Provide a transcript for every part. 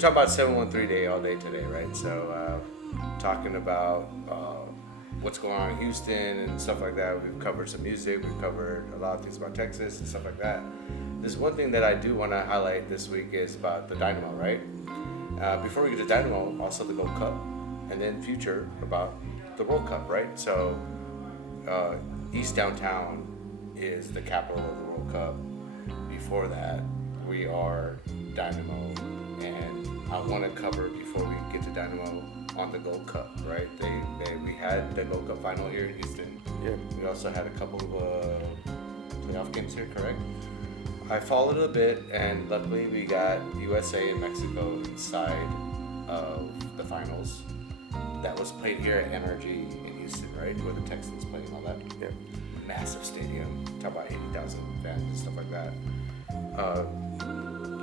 talking about 713 Day all day today, right? So, talking about what's going on in Houston and stuff like that. We've covered some music, we've covered a lot of things about Texas and stuff like that. There's one thing that I do want to highlight this week is about the Dynamo, right? Before we get to Dynamo, also the Gold Cup, and then future about the World Cup, right? So, East Downtown is the capital of the World Cup. Before that, we are Dynamo, and I want to cover before we get to Dynamo on the Gold Cup, right? We had the Gold Cup final here in Houston. Yeah. We also had a couple of playoff games here, correct? I followed a bit, and luckily we got USA and Mexico inside of the finals. That was played here at NRG in Houston, right? Where the Texans played and all that. Yeah. Massive stadium, talk about 80,000 fans and stuff like that.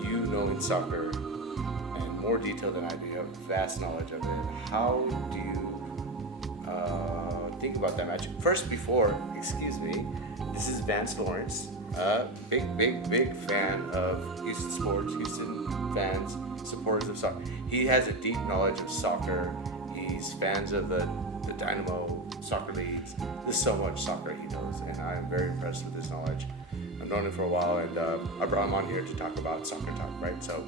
You know in soccer, and more detail than I do, you have vast knowledge of it. How do you think about that match? First, excuse me, this is Vance Lawrence, big fan of Houston sports, Houston fans, supporters of soccer. He has a deep knowledge of soccer. He's fans of the Dynamo soccer leagues. There's so much soccer he knows, and I'm very impressed with his knowledge. I've known him for a while, and I brought him on here to talk about soccer talk, right? So,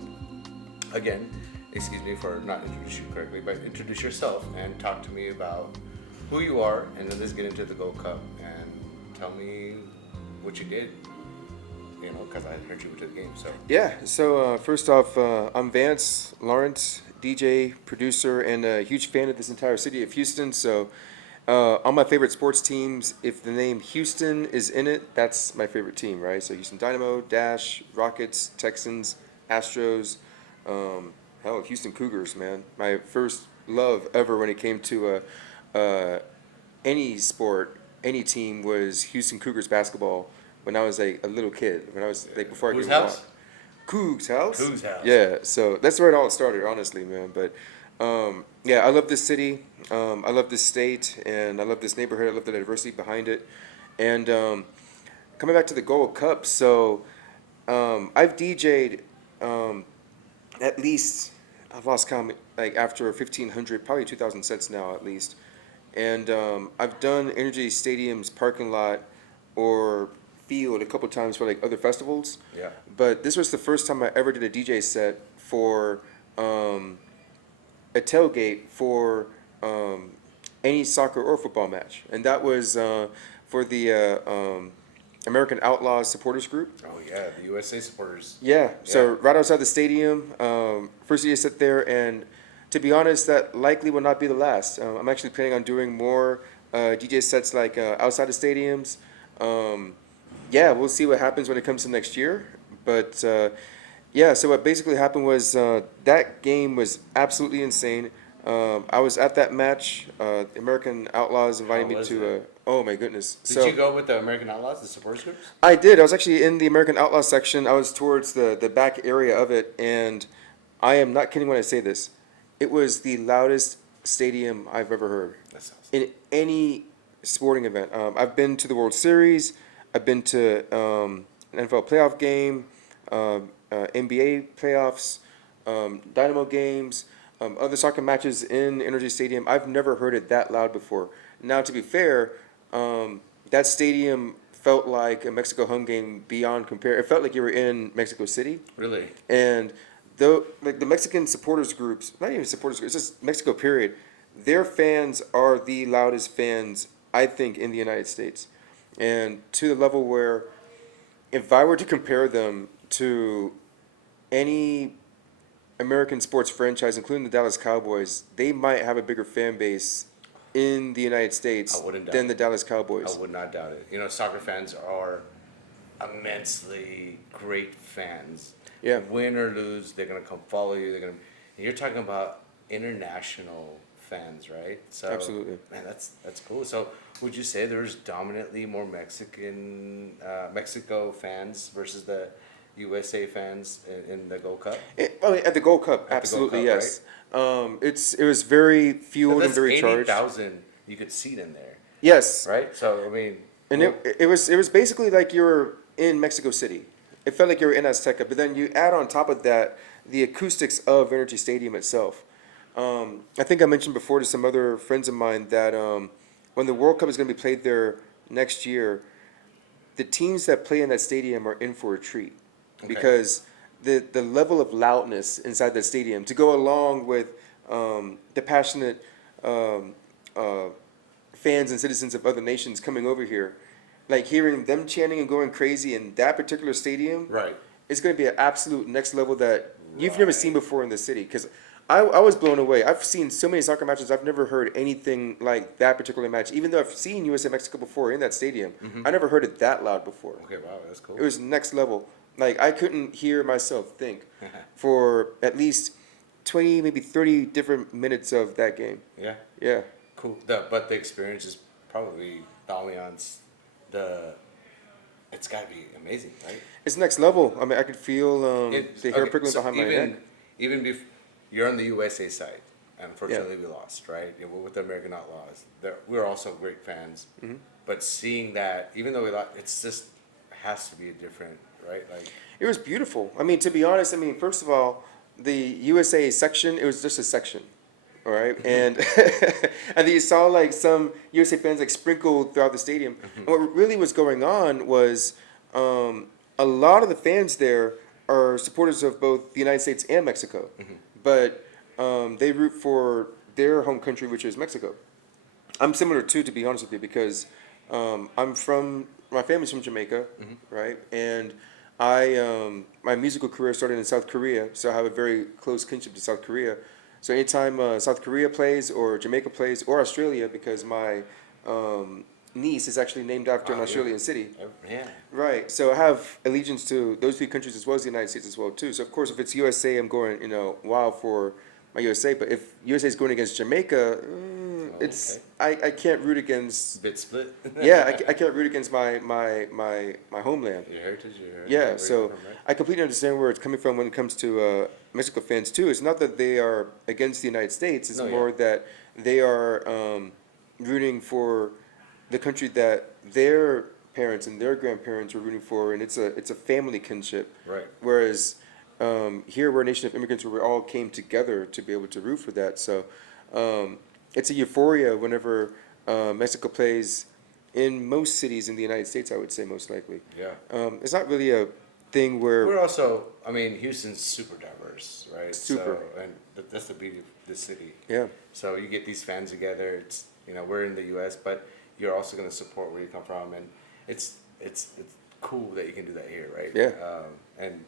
again, excuse me for not introducing you correctly, but introduce yourself and talk to me about who you are, and then let's get into the Gold Cup and tell me what you did, because I heard you went to the game. So Yeah. So first off, I'm Vance Lawrence, DJ, producer, and a huge fan of this entire city of Houston. So all my favorite sports teams, if the name Houston is in it, that's my favorite team, right? So Houston Dynamo, Dash, Rockets, Texans, Astros, Houston Cougars, man. My first love ever when it came to any sport, any team was Houston Cougars basketball when I was like a little kid. When I was like before I could Whose house? walk. Cougs house. Cougs house. Yeah, so that's where it all started, honestly, man. But yeah, I love this city. I love this state, and I love this neighborhood. I love the diversity behind it. And coming back to the Gold Cup, so I've DJ'd at least, I've lost count, like after 1,500, probably 2,000 sets now at least. And I've done Energy Stadium's parking lot or field a couple times for like other festivals. Yeah. But this was the first time I ever did a DJ set for a tailgate for any soccer or football match, and that was for the American Outlaws supporters group. Oh yeah, the USA supporters. Yeah. So right outside the stadium, first DJ set there, and to be honest, that likely will not be the last. I'm actually planning on doing more DJ sets like outside the stadiums. Yeah, we'll see what happens when it comes to next year. But yeah, so what basically happened was that game was absolutely insane. I was at that match. The American Outlaws invited me to. Oh my goodness! Did you go with the American Outlaws, the supporters groups? I did. I was actually in the American Outlaws section. I was towards the back area of it, and I am not kidding when I say this. It was the loudest stadium I've ever heard That's awesome. in any sporting event. I've been to the World Series. I've been to an NFL playoff game, NBA playoffs, Dynamo games, other soccer matches in Energy Stadium. I've never heard it that loud before. Now, to be fair, that stadium felt like a Mexico home game beyond compare. It felt like you were in Mexico City. Really? And like the Mexican supporters groups, not even supporters groups, it's just Mexico period, their fans are the loudest fans, I think, in the United States. And to the level where if I were to compare them to any American sports franchise, including the Dallas Cowboys, they might have a bigger fan base in the United States than the Dallas Cowboys. I would not doubt it. Soccer fans are immensely great fans. Yeah. Win or lose, they're gonna come follow you. And you're talking about international fans, right? So Absolutely. Man, that's cool. So would you say there's dominantly more Mexico fans versus the USA fans in the Gold Cup? At the Gold Cup, absolutely, yes. It was very fueled and very charged. 80,000 you could seat in there, Yes. right? So I mean, And it was basically like you were in Mexico City. It felt like you were in Azteca, but then you add on top of that the acoustics of Energy Stadium itself. I think I mentioned before to some other friends of mine that when the World Cup is going to be played there next year, the teams that play in that stadium are in for a treat because the level of loudness inside that stadium to go along with the passionate fans and citizens of other nations coming over here, like hearing them chanting and going crazy in that particular stadium, Right. it's going to be an absolute next level that you've never seen before in the city. Because I was blown away. I've seen so many soccer matches. I've never heard anything like that particular match. Even though I've seen USA Mexico before in that stadium, I never heard it that loud before. Okay, wow, that's cool. It was next level. Like I couldn't hear myself think for at least 20, maybe 30 different minutes of that game. Yeah. Yeah. Cool. But the experience is probably the ambiance, it's got to be amazing, right? It's next level. I mean, I could feel the hair prickling behind my neck. Even if you're on the USA side, unfortunately we lost, right? Yeah, we're with the American Outlaws. We're also great fans, but seeing that, even though we lost, it's just has to be a different, right? Like it was beautiful. I mean, to be honest, I mean, first of all, the USA section, it was just a section. All right, and and then you saw like some USA fans like sprinkled throughout the stadium. And what really was going on was a lot of the fans there are supporters of both the United States and Mexico, but they root for their home country, which is Mexico. I'm similar too, to be honest with you, because my family's from Jamaica, right, and my musical career started in South Korea, so I have a very close kinship to South Korea. So anytime South Korea plays or Jamaica plays or Australia, because my niece is actually named after an Australian city. Yeah. Right. So I have allegiance to those three countries as well as the United States as well too. So of course, if it's USA, I'm going wild for my USA. But if USA is going against Jamaica, I can't root against. Bit split. Yeah, I can't root against my homeland. Your heritage. Yeah, so I completely understand where it's coming from when it comes to Mexico fans too. It's not that they are against the United States. It's more that they are rooting for the country that their parents and their grandparents were rooting for, and it's a family kinship. Right. Whereas here we're a nation of immigrants where we all came together to be able to root for that. So it's a euphoria whenever Mexico plays in most cities in the United States, I would say most likely. Yeah. It's not really a thing where we're also, I mean, Houston's super diverse, right? Super. So, and that's the beauty of this city. Yeah. So you get these fans together. It's we're in the U.S., but you're also going to support where you come from, and it's cool that you can do that here, right? Yeah. And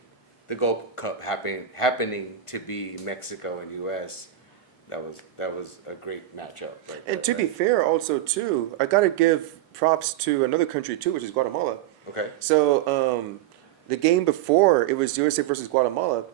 the Gold Cup happening to be Mexico and U.S. That was a great matchup. Right and to be fair, also too, I gotta give props to another country too, which is Guatemala. Okay. So the game before it was USA versus Guatemala,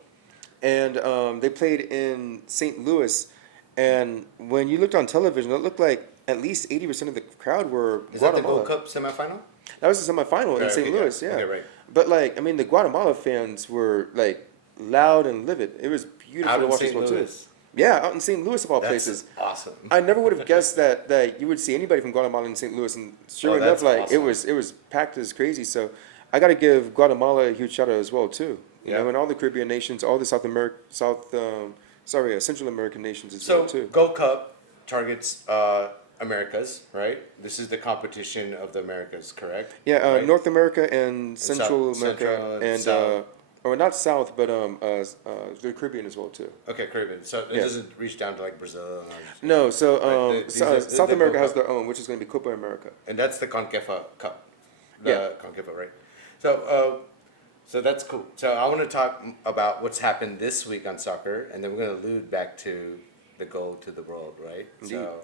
and they played in St. Louis. And when you looked on television, it looked like at least 80% of the crowd were Is Guatemala. that the Gold Cup semifinal? That was the semifinal in St. Louis, yeah. Okay, right. But like, I mean, the Guatemala fans were like loud and livid. It was beautiful Out to in watch St. as well Louis. too. Yeah, out in St. Louis of all That's places. awesome. I never would have guessed that you would see anybody from Guatemala in St. Louis, and sure enough, that's like awesome. it was packed as crazy. So I got to give Guatemala a huge shout out as well too. You Yeah. know, and all the Caribbean nations, all the Central American nations as So well too. Gold Cup targets Americas, right? This is the competition of the Americas, correct? Yeah, Right? North America and Central America Central and South. or not South, but the Caribbean as well too. Okay, Caribbean. So it Yeah. doesn't reach down to like Brazil. And No, so Right, South the America Gold has Cup. their own, which is going to be Copa America. And that's the CONCACAF Cup. The Yeah. CONCACAF, right? So that's cool. So I want to talk about what's happened this week on soccer, and then we're going to allude back to the goal to the world, right? Indeed. So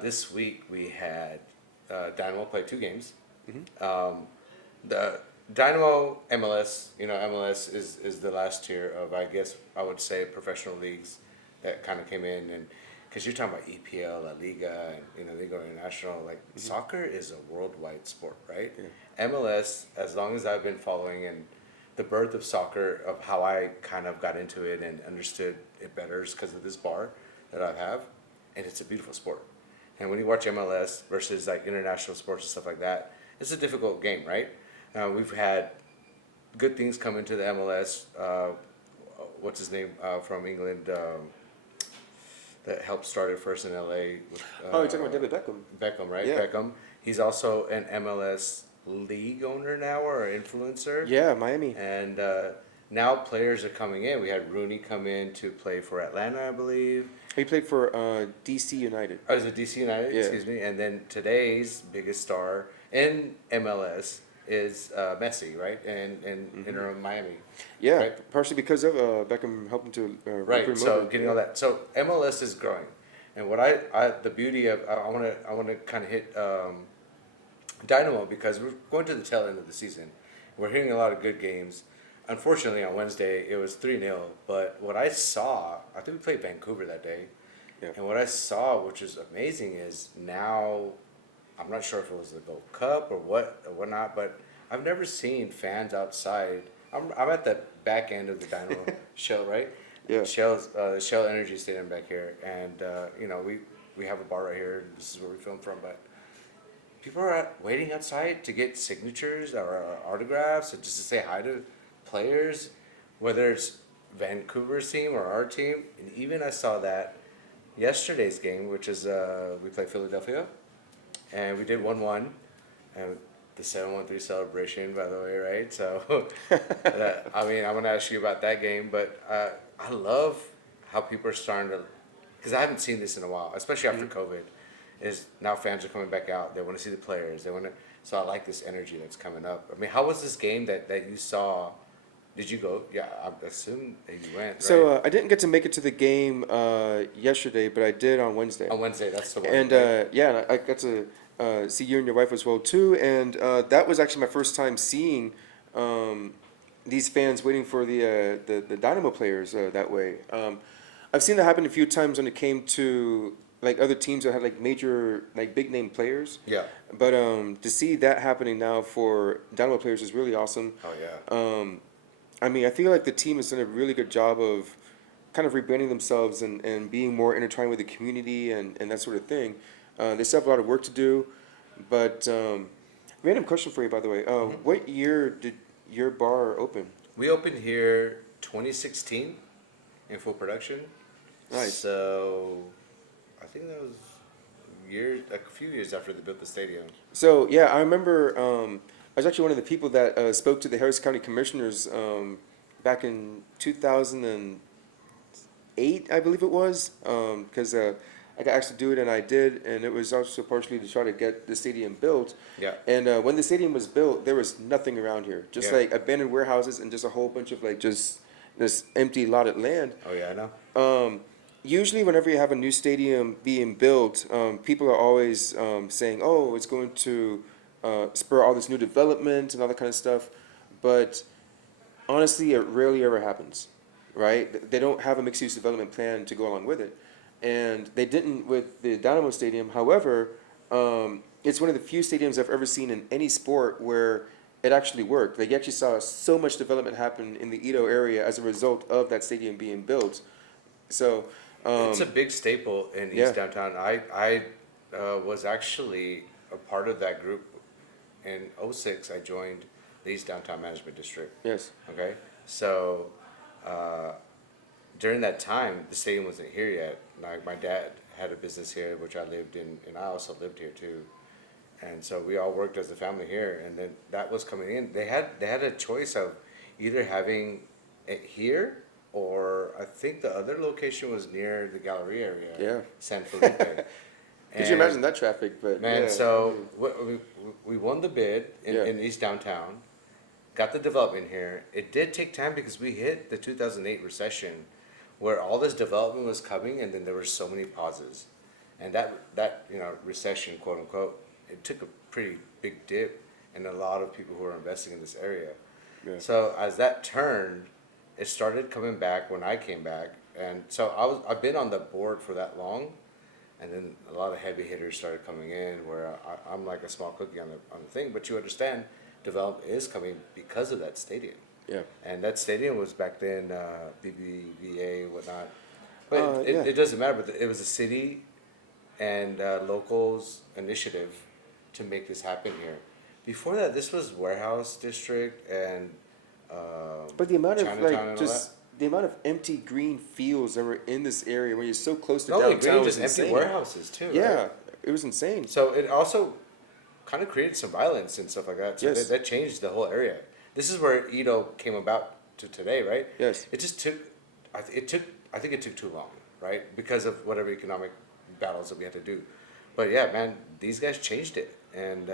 this week we had Dynamo play 2 games. Mm-hmm. The Dynamo MLS, MLS is the last tier of, I guess I would say, professional leagues that kind of came in, and because you're talking about EPL, La Liga, and they go international. Like soccer is a worldwide sport, right? Yeah. MLS, as long as I've been following and the birth of soccer, of how I kind of got into it and understood it better, is because of this bar that I have, and it's a beautiful sport. And when you watch MLS versus like international sports and stuff like that, it's a difficult game, right? We've had good things coming to the MLS. What's his name from England? That helped start it first in LA. With, Oh, you're talking about David Beckham. Beckham, right? Yeah. Beckham. He's also an MLS league owner now or an influencer. Yeah, Miami. And now players are coming in. We had Rooney come in to play for Atlanta, I believe. He played for DC United. Oh, is it DC United? Yeah. Excuse me. And then today's biggest star in MLS is Messi, right? And Inter Miami. Yeah, Right? partially because of Beckham helping to Right. recruit him So over. getting all that. So MLS is growing, and what I the beauty of I want to kind of hit Dynamo because we're going to the tail end of the season. We're hitting a lot of good games. Unfortunately, on Wednesday it was 3-0. But what I saw, I think we played Vancouver that day, Yeah. and what I saw, which is amazing, is now I'm not sure if it was the Gold Cup or whatnot, but I've never seen fans outside. I'm at the back end of the Dynamo Shell, right? Yeah. Shell Energy Stadium back here, and we have a bar right here. This is where we film from, but people are waiting outside to get signatures or autographs, or just to say hi to players, whether it's Vancouver's team or our team. And even I saw that yesterday's game, which is we played Philadelphia, and we did 1-1, and the 7-1-3 celebration, by the way, right? So, I mean, I'm gonna ask you about that game, but I love how people are starting to, because I haven't seen this in a while, especially after COVID. Is now fans are coming back out. They want to see the players. They want to. So I like this energy that's coming up. I mean, how was this game that you saw? Did you go? Yeah, I assume that you went. Right? So I didn't get to make it to the game yesterday, but I did on Wednesday. On Wednesday, that's the one. And right? yeah, and I got to see you and your wife as well too. And that was actually my first time seeing these fans waiting for the Dynamo players that way. I've seen that happen a few times when it came to like other teams that had like major like big name players. Yeah. But to see that happening now for Dynamo players is really awesome. Oh yeah. I mean, I feel like the team has done a really good job of kind of rebranding themselves and being more intertwined with the community and that sort of thing. They still have a lot of work to do, but random question for you, by the way. What year did your bar open? We opened here 2016 in full production. Nice. So I think that was a few years after they built the stadium. So yeah, I remember I was actually one of the people that spoke to the Harris County Commissioners back in 2008, I believe it was, because I got asked to do it and I did, and it was also partially to try to get the stadium built. Yeah. And when the stadium was built, there was nothing around here, just Yeah. like abandoned warehouses and just a whole bunch of like just this empty lotted land. Oh yeah, I know. Usually, whenever you have a new stadium being built, people are always saying, "Oh, it's going to spur all this new development and all that kind of stuff." But honestly, it rarely ever happens, right? They don't have a mixed-use development plan to go along with it, and they didn't with the Dynamo Stadium. However, it's one of the few stadiums I've ever seen in any sport where it actually worked. Like you actually saw so much development happen in the EaDo area as a result of that stadium being built. So. It's a big staple in yeah. East Downtown. I was actually a part of that group. In '06, I joined the East Downtown Management District. Yes. Okay, so during that time, the stadium wasn't here yet. My dad had a business here, which I lived in, and I also lived here too. And so we all worked as a family here, and then that was coming in. They had a choice of either having it here, or I think the other location was near the Galleria area. Yeah. San Felipe. Could you imagine that traffic? But Man, yeah. so we won the bid Yeah. in East Downtown, got the development here. It did take time because we hit the 2008 recession, where all this development was coming, and then there were so many pauses, and that recession, quote unquote, it took a pretty big dip in a lot of people who were investing in this area. Yeah. So as that turned, it started coming back when I came back, and so I've been on the board for that long. And then a lot of heavy hitters started coming in, where I'm like a small cookie on the thing. But you understand, development is coming because of that stadium. Yeah. And that stadium was back then BBVA, whatnot. But Yeah. it doesn't matter. But it was a city and locals initiative to make this happen here. Before that, this was warehouse district, and But the amount of Chinatown like and all just the amount of empty green fields that were in this area when you're so close to Not only downtown green, was just empty insane. warehouses too. Yeah, Right? it was insane. So it also kind of created some violence and stuff like that. So Yes. that changed the whole area. This is where EaDo came about to today, right? Yes. It just took, I think it took too long, right? Because of whatever economic battles that we had to do. But yeah, man, these guys changed it, and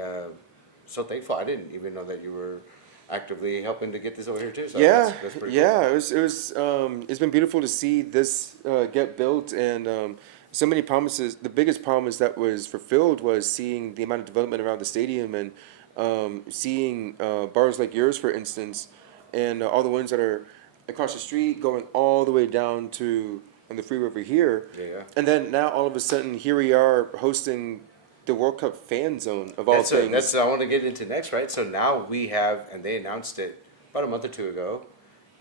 so thankful. I didn't even know that you were actively helping to get this over here too. So Yeah, that's pretty yeah. It's been beautiful to see this get built, and so many promises. The biggest promise that was fulfilled was seeing the amount of development around the stadium, and seeing bars like yours, for instance, and all the ones that are across the street, going all the way down to on the freeway over here. Yeah, yeah. And then now all of a sudden, here we are hosting the World Cup fan zone of all things. That's what I want to get into next, right? So now we have, and they announced it about a month or two ago.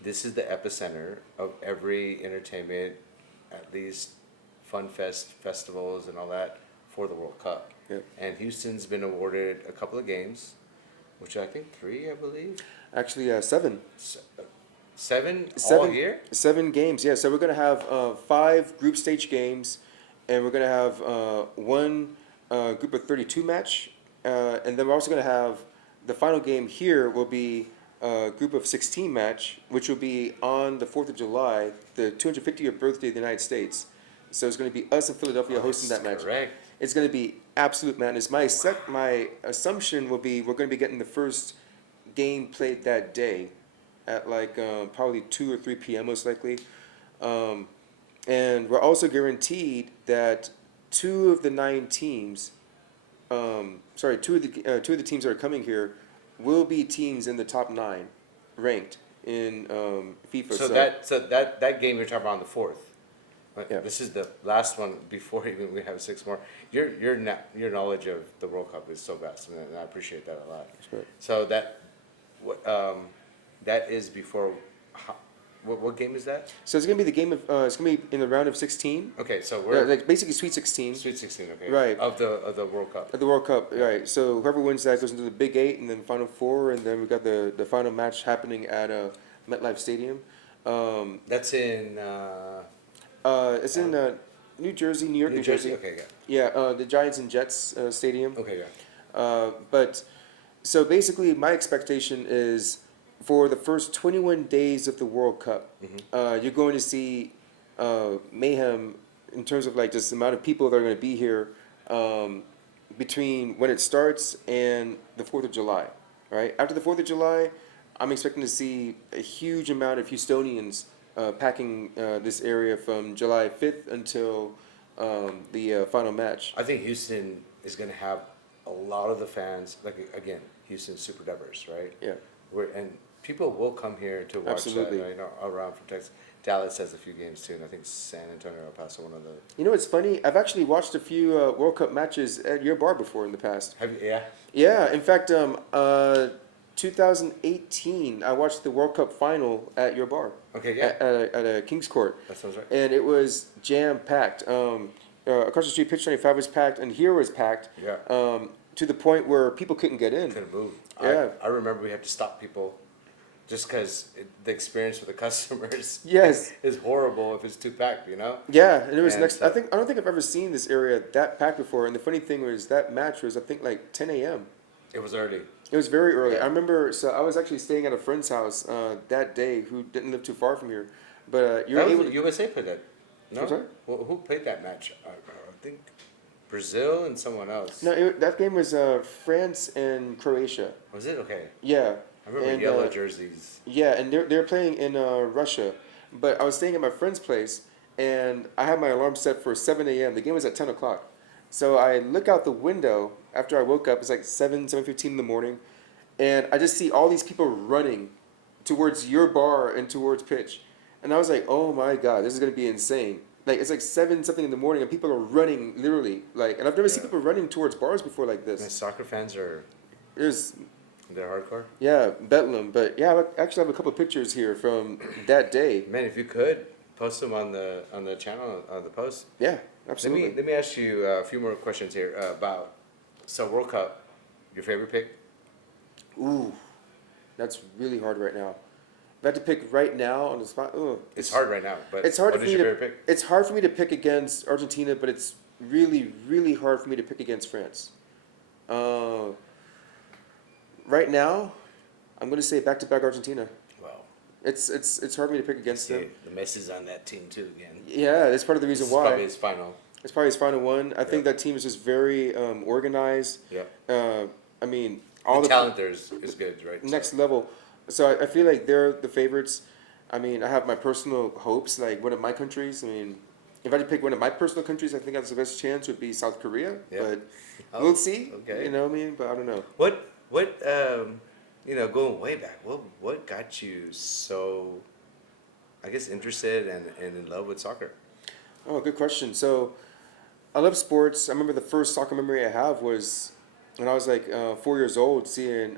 This is the epicenter of every entertainment, at least fun festivals and all that for the World Cup. Yep. And Houston's been awarded a couple of games, which I think 3, I believe. Actually, 7. Seven all Seven, year? 7 games, yeah. So we're gonna have 5 group stage games, and we're gonna have one group of 32 match, and then we're also gonna have the final game here will be a group of 16 match, which will be on the 4th of July, the 250th birthday of the United States. So it's gonna be us in Philadelphia hosting that match. Correct. It's gonna be absolute madness. My assumption will be we're gonna be getting the first game played that day at like probably 2 or 3 p.m. most likely. And we're also guaranteed that 2 of the 9 teams, sorry, 2 of the teams that are coming here will be teams in the top 9 ranked in FIFA. So that game you're talking about on the 4th. Right? Yeah. This is the last one before even we have 6 more. Your knowledge of the World Cup is so vast, and I appreciate that a lot. right. So that is before. What game is that? So it's gonna be the game of it's gonna be in the round of 16. Okay, so we're Like basically Sweet 16 Sweet 16. Okay, Right. of the World Cup. at the World Cup, right? So whoever wins that goes into the Big 8 and then Final 4, and then we got the final match happening at MetLife Stadium. That's in It's in New Jersey, New York, New Jersey. Okay, yeah. Yeah, the Giants and Jets Stadium. Okay, yeah. But so basically, my expectation is for the first 21 days of the World Cup, you're going to see mayhem in terms of like just the amount of people that are going to be here between when it starts and the 4th of July. Right after the 4th of July, I'm expecting to see a huge amount of Houstonians packing this area from July 5th until the final match. I think Houston is going to have a lot of the fans. Like again, Houston super diverse, right? Yeah. And people will come here to watch Absolutely. that. You know, around from Texas. Dallas has a few games too, and I think San Antonio El Paso one of the. You know, it's funny. I've actually watched a few World Cup matches at your bar before in the past. Have you? Yeah. Yeah, in fact, 2018, I watched the World Cup final at your bar. Okay. Yeah. At a King's Court. That sounds right. And it was jam packed. Across the street, Pitch 25 was packed, and here was packed. Yeah. To the point where people couldn't get in. Couldn't move. Yeah. I remember we had to stop people, just because the experience with the customers. Yes. Is horrible if it's too packed. You know. Yeah, and it was And next. so- I don't think I've ever seen this area that packed before. And the funny thing was that match was I think like 10 a.m. It was early. It was very early. Yeah. I remember. So I was actually staying at a friend's house that day who didn't live too far from here. But you're That was able to. USA played that. No. I'm sorry? Well, who played that match? I think Brazil and someone else. No, that game was France and Croatia. Was it okay? Yeah. I remember And, yellow jerseys. Yeah, and they're playing in Russia. But I was staying at my friend's place, and I had my alarm set for 7 a.m. The game was at 10 o'clock. So I look out the window after I woke up. It's like 7:15 in the morning, and I just see all these people running towards your bar and towards pitch. And I was like, oh my God, this is going to be insane. Like, it's like 7 something in the morning, and people are running literally. Like, and I've never seen Yeah. people running towards bars before like And this. soccer fans There's they're hardcore. Yeah, Bedlam. But yeah, I actually have a couple of pictures here from that day. Man, if you could post them on the channel on the post. Yeah, absolutely. Let me ask you a few more questions here about World Cup. Your favorite pick? Ooh, that's really hard right now. I had to pick right now on the spot, It's hard right now, but it's hard what for is me your to favorite pick? it's hard for me to pick against Argentina, but it's really really hard for me to pick against France. Uh, right now, I'm gonna say back to back Argentina. Well, It's hard for me to pick against them. the Messi's on that team too again. Yeah, that's part of the This reason is why. probably his final. It's probably his final one. I think Yeah. that team is just very organized. Yeah. I mean, all The the talent there is good, right? next level. So I feel like they're the favorites. I mean, I have my personal hopes. Like one of my countries. I mean, if I had to pick one of my personal countries, I think that's the best chance would be South Korea. Yeah. But Oh, we'll see. okay. You know what I mean? But I don't know. What going way back, what got you so, I guess, interested and in love with soccer? Oh, good question. So I love sports. I remember the first soccer memory I have was when I was like 4 years old, seeing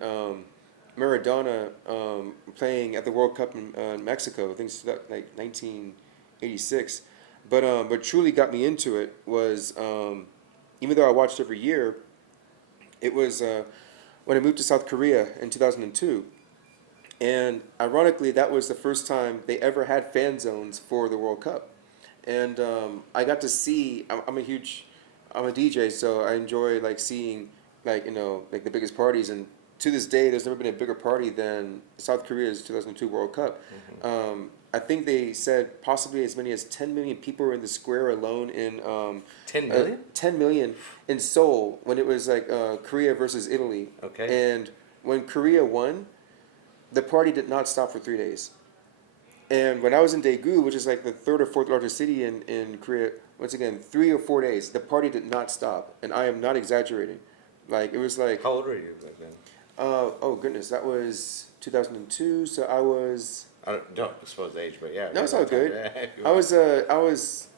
Maradona playing at the World Cup in Mexico. I think it's like 1986. But truly got me into it was even though I watched every year, it was when I moved to South Korea in 2002. And ironically, that was the first time they ever had fan zones for the World Cup. And I got to see. I'm a DJ, so I enjoy like seeing like like the biggest parties. And to this day, there's never been a bigger party than South Korea's 2002 World Cup. I think they said possibly as many as 10 million people were in the square alone in 10 million? 10 million in Seoul when it was like Korea versus Italy. Okay. And when Korea won, the party did not stop for 3 days. And when I was in Daegu, which is like the third or fourth largest city in Korea, once again, 3 or 4 days, the party did not stop. And I am not exaggerating. Like, it was like, How old were you back then? oh goodness, that was 2002, so I was, Don't expose the age, but yeah. no, it's all good. Yeah. I was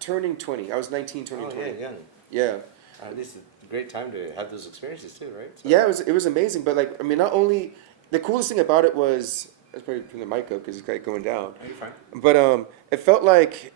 turning 20. I was 19, turning Oh, 20. yeah, young. Yeah. At least a great time to have those experiences too, right? So- Yeah, it was amazing. But like, I mean, not only the coolest thing about it was, let's probably turn the mic up because it's like going down. Are you fine? But it felt like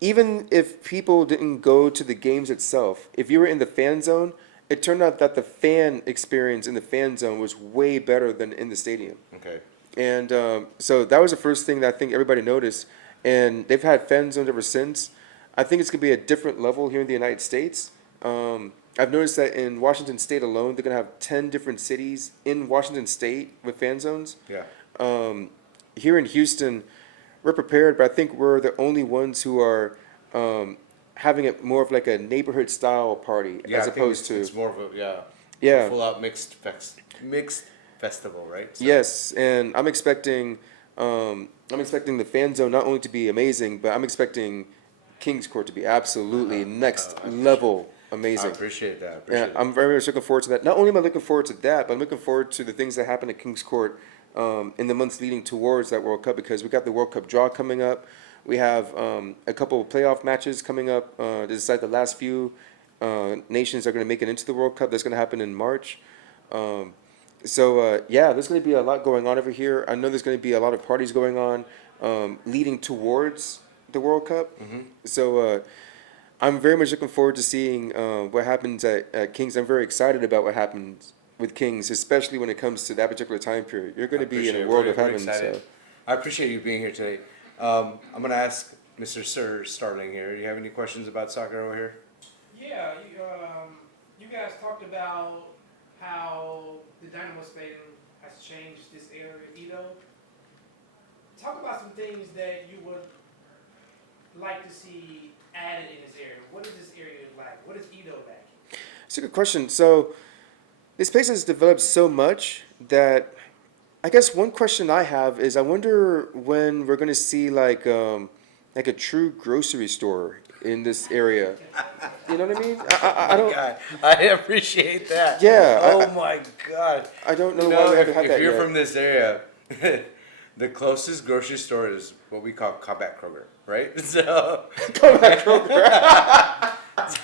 even if people didn't go to the games itself, if you were in the fan zone, it turned out that the fan experience in the fan zone was way better than in the stadium. Okay. And so that was the first thing that I think everybody noticed. And they've had fan zones ever since. I think it's going to be a different level here in the United States. I've noticed that in Washington State alone, they're going to have 10 different cities in Washington State with fan zones. Yeah. Here in Houston, we're prepared, but I think we're the only ones who are having it more of like a neighborhood style party Yeah, as I think opposed to it's more of a yeah. full out mixed festival, right? So- Yes, and I'm expecting the fan zone not only to be amazing, but I'm expecting King's Court to be absolutely next level I amazing. appreciate that. I Yeah, appreciate that. I'm very much looking forward to that. Not only am I looking forward to that, but I'm looking forward to the things that happen at King's Court in the months leading towards that World Cup, because we got the World Cup draw coming up. We have a couple of playoff matches coming up to decide the last few nations that are going to make it into the World Cup. That's going to happen in March. Yeah, there's going to be a lot going on over here. I know there's going to be a lot of parties going on leading towards the World Cup. So I'm very much looking forward to seeing what happens at Kings. I'm very excited about what happens with Kings, especially when it comes to that particular time period. You're going to be in a world of heaven. So. I appreciate you being here today. I'm going to ask Mr. Sir Starling here. Do you have any questions about soccer over here? Yeah, you guys talked about how the Dynamo Stadium has changed this area, EaDo. Talk about some things that you would like to see added in this area. What is this area like? What is EaDo like? It's a good question. So this place has developed so much that I guess one question I have is I wonder when we're going to see like a true grocery store in this area. You know what I mean? I don't. God, I appreciate that. Yeah, Oh my God. I don't know You why know, we haven't had if that you're yet. from this area, the closest grocery store is what we call Combat Kroger, right? So, Come back, Kroger.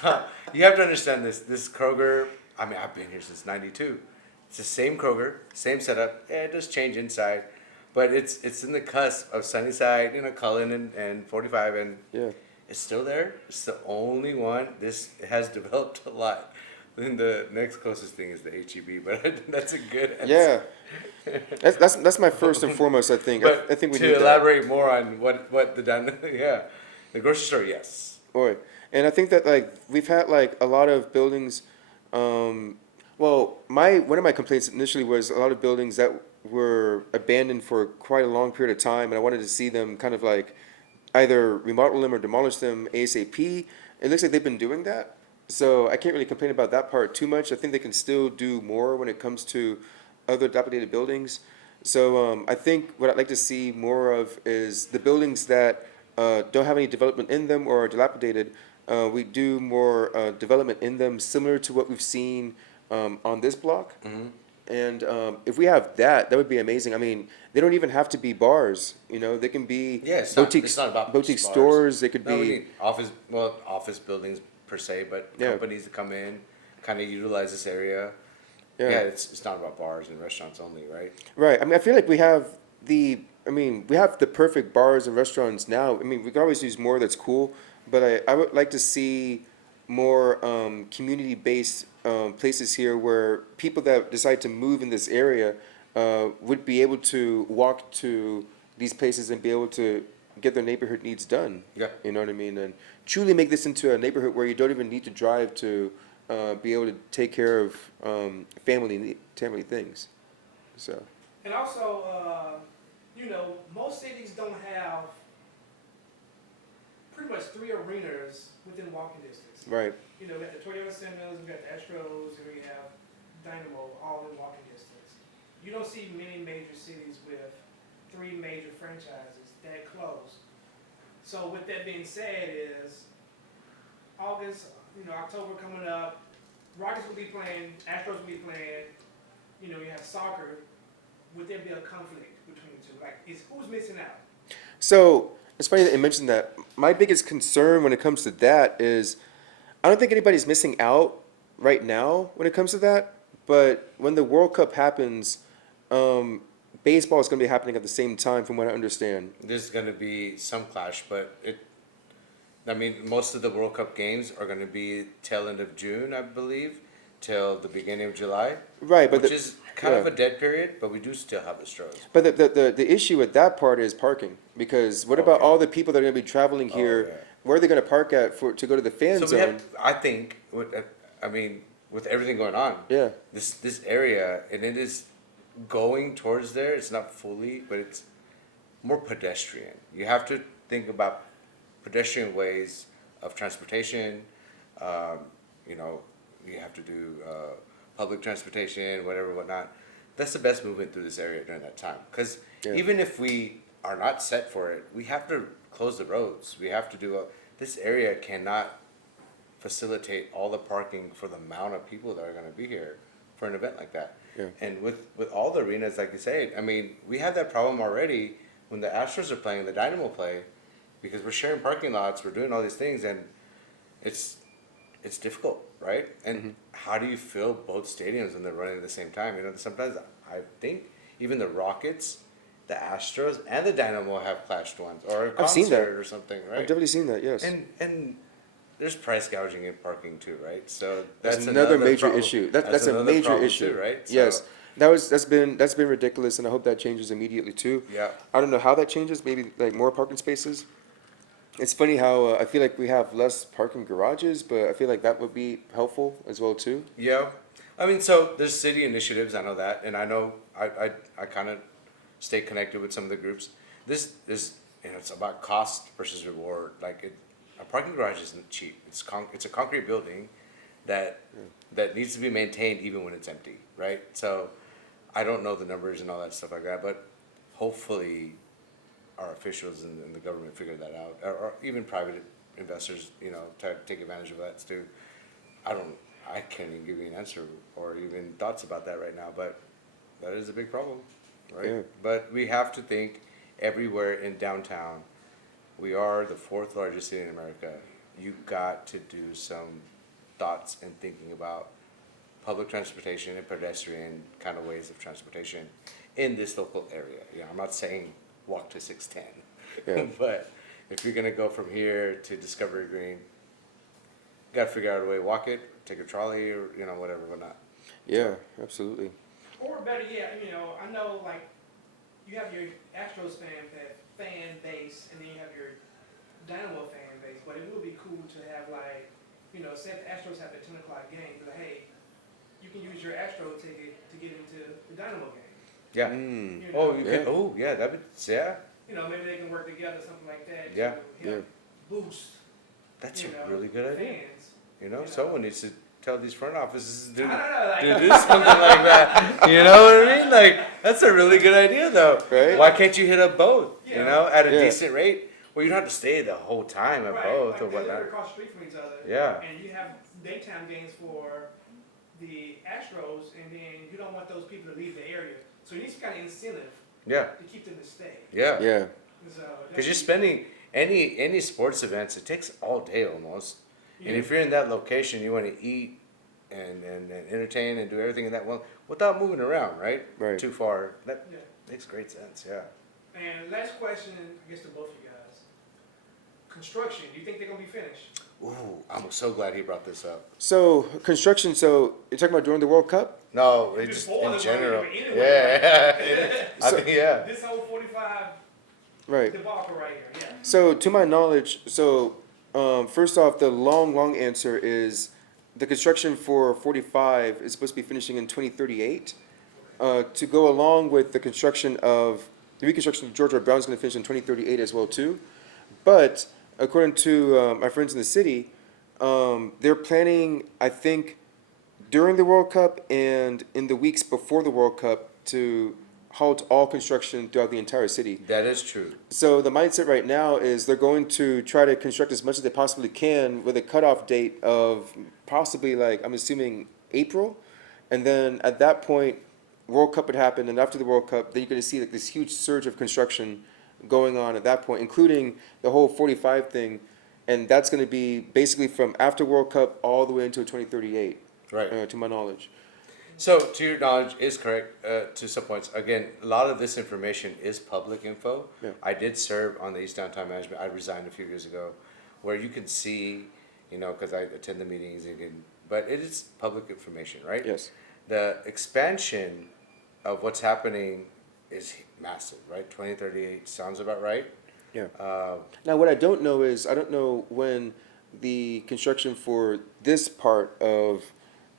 so you have to understand this. This Kroger, I mean, I've been here since '92. It's the same Kroger, same setup. Yeah, it does change inside, but it's in the cusp of Sunnyside, Cullen and 45, and Yeah. it's still there. It's the only one. This has developed a lot. Then the next closest thing is the HEB, but that's a good Yeah, answer. that's my first and foremost. I think. But I think we to need that. elaborate more on what the yeah, the grocery store, yes. Boy, and I think that like we've had like a lot of buildings. Well, my one of my complaints initially was a lot of buildings that were abandoned for quite a long period of time, and I wanted to see them kind of like either remodel them or demolish them ASAP. It looks like they've been doing that, so I can't really complain about that part too much. I think they can still do more when it comes to other dilapidated buildings. So I think what I'd like to see more of is the buildings that don't have any development in them or are dilapidated. We do more development in them, similar to what we've seen on this block. And if we have that, that would be amazing. I mean, they don't even have to be bars. You know, they can be Yeah, it's not about boutique just bars. stores. They could No, we be need office buildings per se, but Yeah. companies that come in, kind of utilize this area. yeah. Yeah, it's not about bars and restaurants only, right? Right. I mean, I feel like we have we have the perfect bars and restaurants now. I mean, we could always use more that's cool, but I would like to see more community-based places here where people that decide to move in this area would be able to walk to these places and be able to get their neighborhood needs done. Yeah. You know what I mean? And truly make this into a neighborhood where you don't even need to drive to be able to take care of family things. So. And also, most cities don't have pretty much 3 arenas within walking distance. Right. We got the Toyota Centers, we got the Astros, and we have Dynamo, all in walking distance. You don't see many major cities with 3 major franchises that close. So with that being said, is August, October coming up, Rockets will be playing, Astros will be playing. You have soccer. Would there be a conflict between the two? Like, who's missing out? So it's funny that you mentioned that. My biggest concern when it comes to that is I don't think anybody's missing out right now when it comes to that. But when the World Cup happens, baseball is going to be happening at the same time, from what I understand. There's going to be some clash, but most of the World Cup games are going to be tail end of June, I believe, till the beginning of July. Right, but which is kind of a dead period, but we do still have Astros. But the issue with that part is parking, because what about all the people that are going to be traveling here? Yeah. Where are they going to park at to go to the fan So zone? I think, with everything going on, Yeah. this area, and it is going towards there. It's not fully, but it's more pedestrian. You have to think about pedestrian ways of transportation. You have to do public transportation, whatnot. That's the best movement through this area during that time. Because even if we are not set for it, we have to close the roads. We have to do this area cannot facilitate all the parking for the amount of people that are going to be here for an event like that. Yeah. And with all the arenas, like you say, we have that problem already when the Astros are playing, the Dynamo play, because we're sharing parking lots, we're doing all these things, and it's difficult, right? And how do you fill both stadiums when they're running at the same time? Sometimes I think even the Rockets, the Astros, and the Dynamo have clashed once, or a I've seen that. concert or something, right? I've definitely seen that. Yes. And there's price gouging in parking too, right? So That's another major problem. issue. That's a another major problem issue, too, right? So, yes, that's been ridiculous, and I hope that changes immediately too. Yeah. I don't know how that changes. Maybe like more parking spaces. It's funny how I feel like we have less parking garages, but I feel like that would be helpful as well too. Yeah, so there's city initiatives. I know that, and I know I kind of stay connected with some of the groups. This it's about cost versus reward. A parking garage isn't cheap. It's a concrete building that needs to be maintained even when it's empty, right? So I don't know the numbers and all that stuff like that, but hopefully our officials and the government figure that out, or even private investors, to take advantage of that too. I can't even give you an answer or even thoughts about that right now, but that is a big problem, right? Yeah. But we have to think everywhere in downtown. We are the 4th largest city in America. You've got to do some thoughts and thinking about public transportation and pedestrian kind of ways of transportation in this local area. I'm not saying walk to 610, Yeah. but if you're gonna go from here to Discovery Green, got to figure out a way to walk it, take a trolley, or whatever, whatnot. Yeah, absolutely. Or better yet, I know like you have your Astros fan base, and then you have your Dynamo fan base. But it would be cool to have like, say if the Astros have a 10 o'clock game, but hey, you can use your Astro ticket to get into the Dynamo game. Yeah. Mm. Oh, you Yeah. can. Oh, yeah. That would. Yeah. Maybe they can work together, something like that. Yeah. To help boost. That's you know, a really good idea. Fans. Someone needs to tell these front offices to I don't know, like, do something like that. You know what I mean? Like, that's a really good idea, though. Right? Why can't you hit up both? Yeah. At a Yeah. decent rate. Well, you don't have to stay the whole time at right, both like or they're whatnot. across the street from each other. Yeah. And you have daytime games for the Astros, and then you don't want those people to leave the area. So you need some kind of incentive Yeah. to keep them to stay. Yeah. Yeah. So Because you're spending any sports events, it takes all day almost. And if you're in that location, you want to eat and entertain and do everything in that one without moving around, right? Right. Too far. That Yeah. makes great sense. Yeah. And last question, I guess to both of you guys. Construction, do you think they're gonna be finished? Ooh, I'm so glad he brought this up. So construction. So you're talking about during the World Cup? No, it just Before in the general. World Cup, anyway, Yeah. I think yeah. This whole 45 Right. debacle right here, yeah. So to my knowledge, first off, the long answer is the construction for 45 is supposed to be finishing in 2038. To go along with the reconstruction of Georgia Brown is going to finish in 2038 as well too. But according to my friends in the city, they're planning, I think, during the World Cup and in the weeks before the World Cup to halt all construction throughout the entire city. That is true. So the mindset right now is they're going to try to construct as much as they possibly can with a cutoff date of possibly, like, I'm assuming April. And then at that point, World Cup would happen, and after the World Cup, then you're going to see like this huge surge of construction going on at that point, including the whole 45 thing. And that's going to be basically from after World Cup all the way until 2038, Right. to my knowledge. So, to your knowledge, is correct to some points. Again, a lot of this information is public info. Yeah. I did serve on the East Downtown Management. I resigned a few years ago, where you can see, because I attend the meetings, but it is public information, right? Yes. The expansion of what's happening is massive, right? 2038 sounds about right. Yeah. Now, what I don't know is, I don't know when the construction for this part of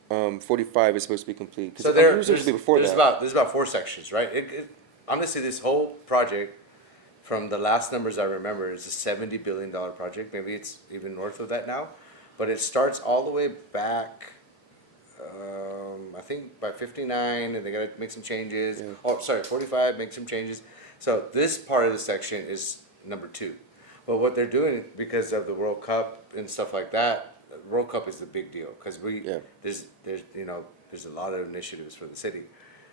45 is supposed to be complete. 'Cause So it was usually before there's that. there's about 4 sections, right? Honestly, this whole project, from the last numbers I remember, is a $70 billion project. Maybe it's even north of that now, but it starts all the way back. I think by 59, and they got to make some changes. Yeah. Oh, sorry, 45, make some changes. So this part of the section is number 2. But what they're doing, because of the World Cup and stuff like that, the World Cup is the big deal because Yeah. there's a lot of initiatives for the city.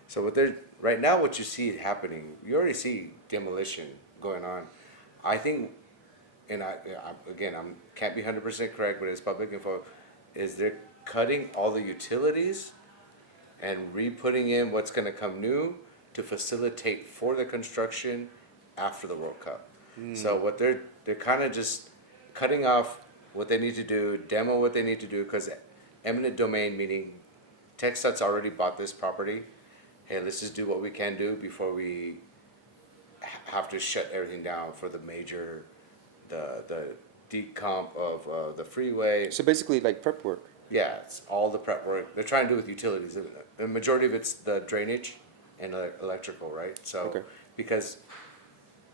So right now, what you see happening, you already see demolition going on. I think, and I can't be 100% correct, but it's public info, is they're cutting all the utilities and re-putting in what's going to come new to facilitate for the construction after the World Cup. So what they're kind of just cutting off what they need to do, demo what they need to do, because eminent domain, meaning TxDOT's already bought this property. Hey, let's just do what we can do before we have to shut everything down for the decomp of the freeway. So basically, like prep work. Yeah, it's all the prep work. They're trying to do with utilities. The majority of it's the drainage and electrical, right? So, Okay. because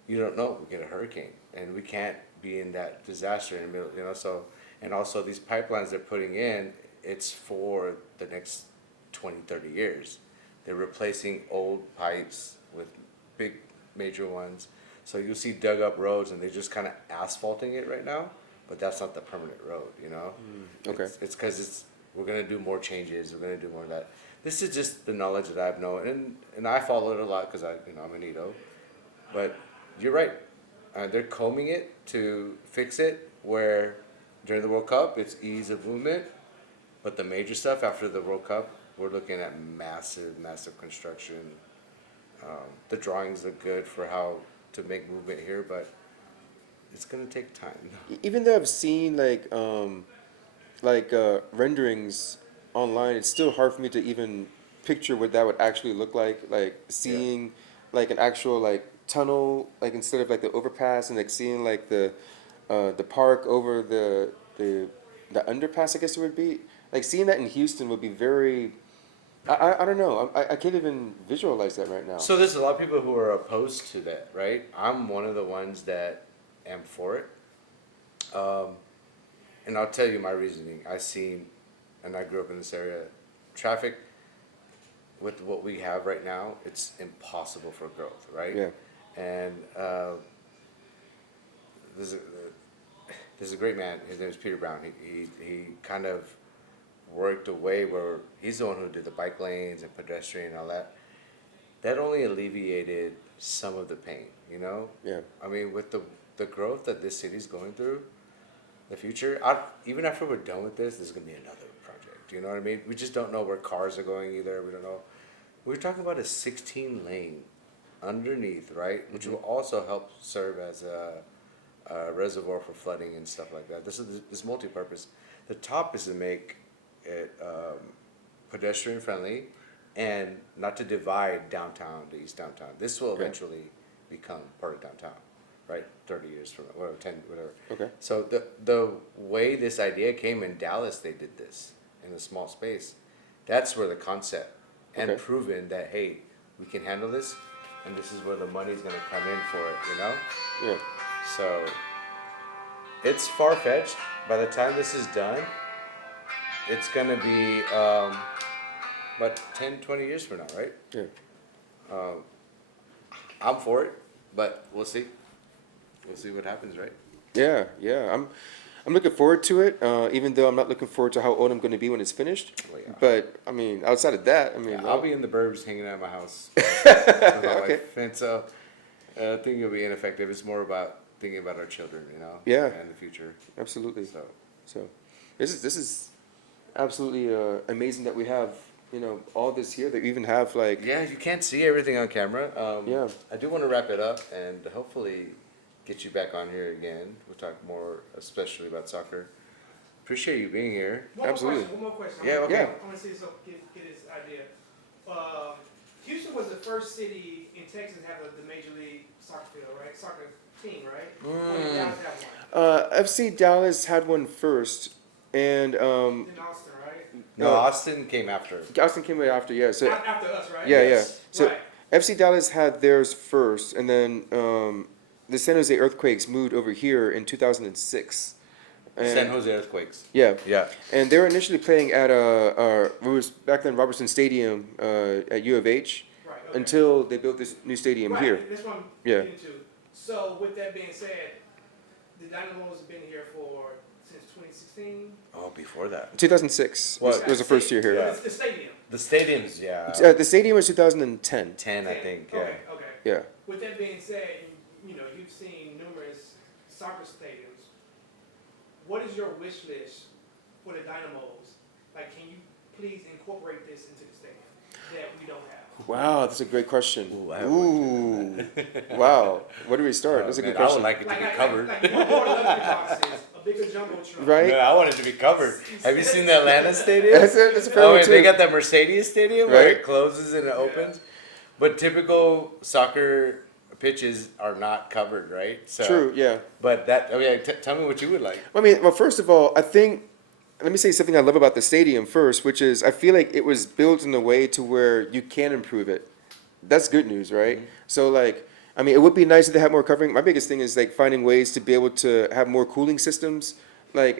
you don't know, we get a hurricane, and we can't be in that disaster in the middle, so, and also these pipelines they're putting in, it's for the next 20, 30 years. They're replacing old pipes with big, major ones. So you'll see dug up roads, and they're just kind of asphalting it right now, but that's not the permanent road, Okay. It's because we're gonna do more changes. We're gonna do more of that. This is just the knowledge that I've known, and I follow it a lot because I'm an EaDo. But you're right. They're combing it to fix it. Where during the World Cup, it's ease of movement, but the major stuff after the World Cup, we're looking at massive, massive construction. The drawings look good for how to make movement here, but it's gonna take time. Even though I've seen like like renderings online, it's still hard for me to even picture what that would actually look like. Like seeing like an actual like tunnel, like instead of like the overpass, and like seeing like the park over the underpass, I guess it would be. Like seeing that in Houston would be very. I don't know. I can't even visualize that right now. So there's a lot of people who are opposed to that, right? I'm one of the ones that am for it. And I'll tell you my reasoning. I seen, and I grew up in this area, traffic with what we have right now, it's impossible for growth, right? Yeah. And there's a, there's a great man. His name is Peter Brown. He kind of worked a way where he's the one who did the bike lanes and pedestrian and all that. That only alleviated some of the pain, you know? Yeah. I mean, with the growth that this city's going through, the future, even after we're done with this, there's going to be another project. You know what I mean? We just don't know where cars are going either. We don't know. We're talking about a 16 lane underneath, right? Which will also help serve as a reservoir for flooding and stuff like that. This is multi-purpose. The top is to make it pedestrian friendly and not to divide downtown to East Downtown. This will eventually become part of downtown, right? 30 years from now, whatever, 10, whatever. Okay. So the way this idea came in Dallas, they did this in a small space. That's where the concept and Okay. proven that, hey, we can handle this, and this is where the money's gonna come in for it, you know? Yeah. So it's far-fetched. By the time this is done, it's gonna be about 10, 20 years from now, right? Yeah. I'm for it, but we'll see. We'll see what happens, right? Yeah. Yeah. I'm looking forward to it. Even though I'm not looking forward to how old I'm going to be when it's finished. Well, yeah. But I mean, outside of that, I mean, Yeah, I'll be in the burbs hanging out at my house. Okay. And so I think it'll be ineffective. It's more about thinking about our children, you know? Yeah. And the future. Absolutely. So So this is absolutely amazing that we have all this here. That we even have like yeah, you can't see everything on camera. Yeah. I do want to wrap it up and hopefully get you back on here again. We'll talk more, especially about soccer. Appreciate you being here. Absolutely. One more question. Yeah, okay. I want to see this, get this idea. Houston was the first city in Texas to have the Major League soccer field, right? Soccer team, right? Or did Dallas have one? FC Dallas had one first, and In Austin, right? No, Austin came after. Austin came right after. Yeah. So After us, right? yeah, Yes. yeah. So Right. FC Dallas had theirs first, and then the San Jose Earthquakes moved over here in 2006. And, San Jose Earthquakes. Yeah. Yeah. And they were initially playing at it was back then Robertson Stadium at U of H Right, okay. until they built this new stadium Right, here. that's what I'm Yeah. getting to. So with that being said, the Dynamos have been here since 2016. Oh, before that. 2006 What? was the first year here. Yeah. It's the stadium. The stadiums, yeah. The stadium was 2010. 10, I think, yeah. Okay, okay. Yeah. With that being said, you've seen numerous soccer stadiums. What is your wish list for the Dynamos? Like, can you please incorporate this into the stadium that we don't have? Wow, that's a great question. Ooh, I Ooh. Wow. Where do we start? That's a good Man, I question. would like it to be covered. Like more luxury boxes, a bigger jumbotron. Right? Man, I want it to be covered. Have you seen the Atlanta stadium? That's a fair Oh, one wait, they too. got that Mercedes stadium where Right. it closes and it opens. But typical soccer pitches are not covered, right? So, True, yeah. But tell me what you would like. I mean, well, first of all, I think, let me say something I love about the stadium first, which is I feel like it was built in a way to where you can improve it. That's good news, right? Mm-hmm. So, like, I mean, it would be nice if they had more covering. My biggest thing is, like, finding ways to be able to have more cooling systems, like,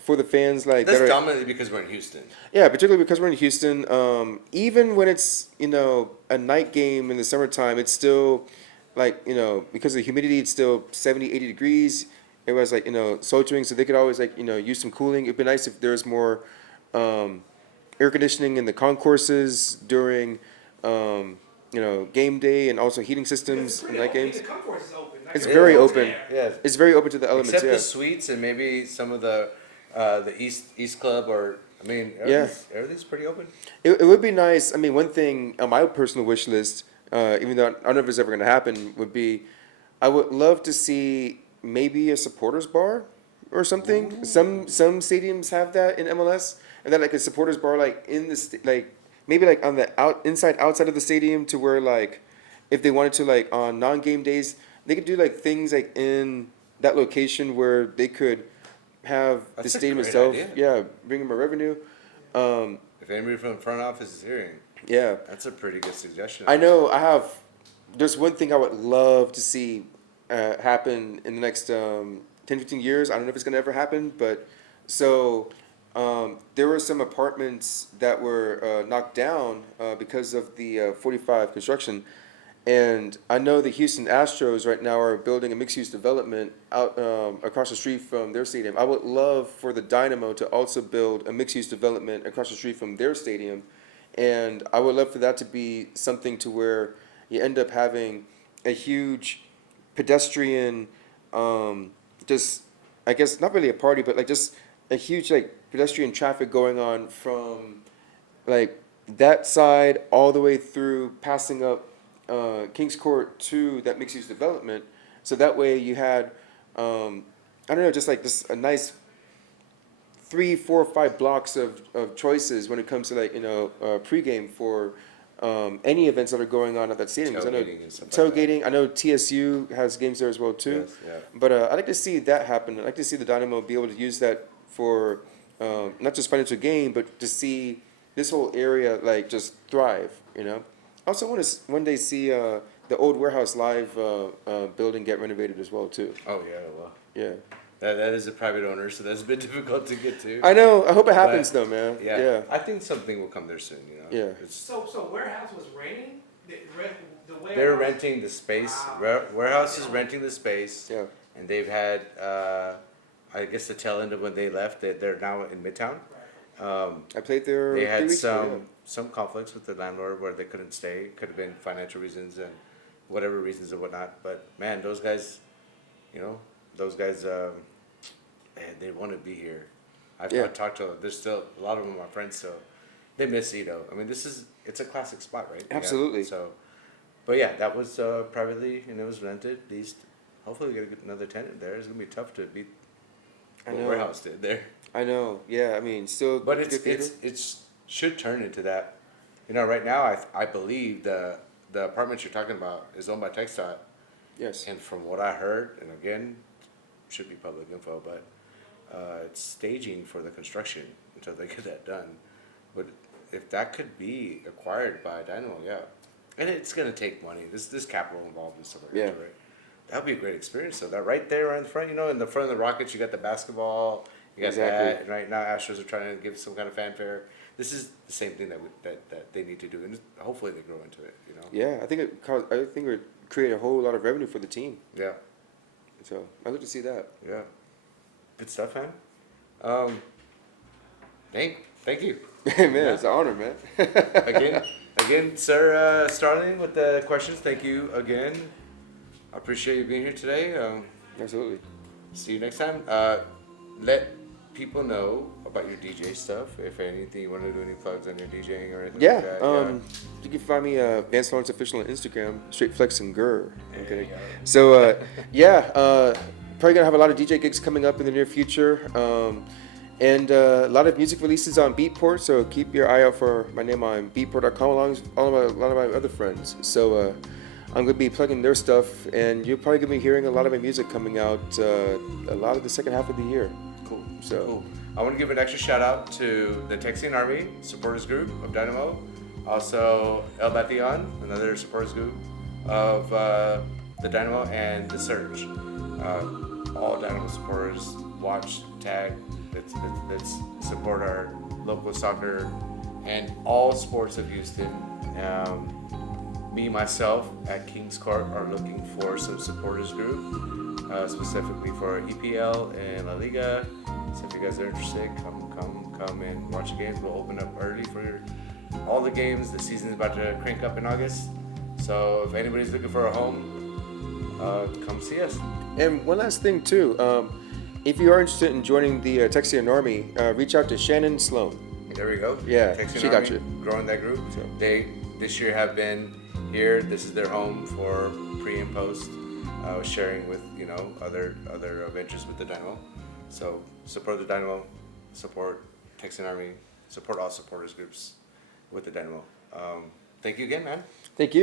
for the fans, like, That's that are, dominantly because we're in Houston. yeah, particularly because we're in Houston. Even when it's, a night game in the summertime, it's still, like, because of the humidity, it's still 70, 80 degrees. Everybody's, like, sweltering, so they could always, like, use some cooling. It'd be nice if there's more air conditioning in the concourses during, game day, and also heating systems in night games. The concourse is open. Like, It's there's very no open. there. Yeah. It's very open to the elements, Except yeah. the suites and maybe some of the East Club or Yeah. everything's pretty open. It would be nice. I mean, one thing on my personal wish list, even though I don't know if it's ever going to happen, would be I would love to see maybe a supporters bar or something. Some stadiums have that in MLS, and then like a supporters bar like in the like maybe like on the outside of the stadium to where like if they wanted to like on non-game days they could do like things like in that location where they could have the That's a stadium great itself, idea. yeah, bring them more revenue. If anybody from the front office is hearing, Yeah, that's a pretty good suggestion. I know. There's one thing I would love to see happen in the next 10, 15 years. I don't know if it's gonna ever happen, but so there were some apartments that were knocked down because of the 45 construction. And I know the Houston Astros right now are building a mixed-use development out across the street from their stadium. I would love for the Dynamo to also build a mixed-use development across the street from their stadium, and I would love for that to be something to where you end up having a huge pedestrian, just I guess not really a party, but like just a huge like pedestrian traffic going on from like that side all the way through passing up Kings Court to that mixed use development. So that way you had, I don't know, just like this a nice 3, 4, 5 blocks of choices when it comes to like pregame for any events that are going on at that stadium. 'Cause I know Tailgating and stuff like that. tailgating. I know TSU has games there as well too. Yes, yeah. But I'd like to see that happen. I'd like to see the Dynamo be able to use that for not just financial gain, but to see this whole area like just thrive. I also want to one day see the old Warehouse Live building get renovated as well too. Oh yeah, well, Yeah, that is a private owner, so that's been difficult to get to. I know. I hope it happens But, though, man. Yeah, Yeah. I think something will come there soon. Yeah. It's, So warehouse was renting the warehouse. they're renting the space. Wow. Warehouse is renting the space, Yeah. and they've had, I guess, the tail end of when they left. They're now in Midtown. I played there. They 3 had weeks ago, some conflicts with the landlord where they couldn't stay. Could have been financial reasons and whatever reasons and whatnot. But man, those guys, man, they want to be here. Yeah. I've talked to them. There's still a lot of them are my friends, so they miss EaDo. I mean, it's a classic spot, right? Yeah, Absolutely. so, but yeah, that was privately and it was rented, leased. Hopefully, we get another tenant there. It's gonna be tough to beat I what know. Warehouse did there. I know. Yeah. I mean, still. But good theater. it's should turn into that. Right now I believe the apartments you're talking about is owned by TxDOT, Yes. and from what I heard, and again, should be public info, but it's staging for the construction until they get that done. But if that could be acquired by Dynamo, yeah, and it's gonna take money. This capital involved in stuff like Yeah. that, right? That'd be a great experience. So that right there, right in the front, in the front of the Rockets, you got the basketball. You got Exactly. that, and right now Astros are trying to give some kind of fanfare. This is the same thing that they need to do, and hopefully they grow into it. Yeah. I think it would create a whole lot of revenue for the team. Yeah. So I'd love to see that. Yeah. Good stuff, man. Thank you Man, it's an honor, man. again, sir Starling with the questions. Thank you again. I appreciate you being here today. Absolutely. See you next time. Let people know about your DJ stuff. If anything, you want to do any plugs on your DJing or anything Yeah. like that. You can find me Vance Lawrence Official on Instagram, Straight Flex and Grr. I'm There kidding. you go. So probably gonna have a lot of DJ gigs coming up in the near future, and a lot of music releases on Beatport. So keep your eye out for my name on Beatport.com, along with a lot of my other friends. So I'm gonna be plugging their stuff, and you're probably gonna be hearing a lot of my music coming out a lot of the second half of the year. Cool. So- Cool. I want to give an extra shout out to the Texian Army supporters group of Dynamo. Also El Bation, another supporters group of the Dynamo, and the Surge. All Dynamo supporters watch, tag, let's support our local soccer and all sports of Houston. Me, myself, at Kings Court are looking for some supporters group, specifically for EPL and La Liga. So if you guys are interested, come and watch the games. We'll open up early for all the games. The season is about to crank up in August. So if anybody's looking for a home, come see us. And one last thing too, if you are interested in joining the Texian Army, reach out to Shannon Sloan. There we go. Yeah, Texian she got Army, you. Growing that group. So. They this year have been here. This is their home for pre and post. Sharing with other ventures with the Dynamo. So support the Dynamo, support Texan Army, support all supporters groups with the Dynamo. Thank you again, man. Thank you.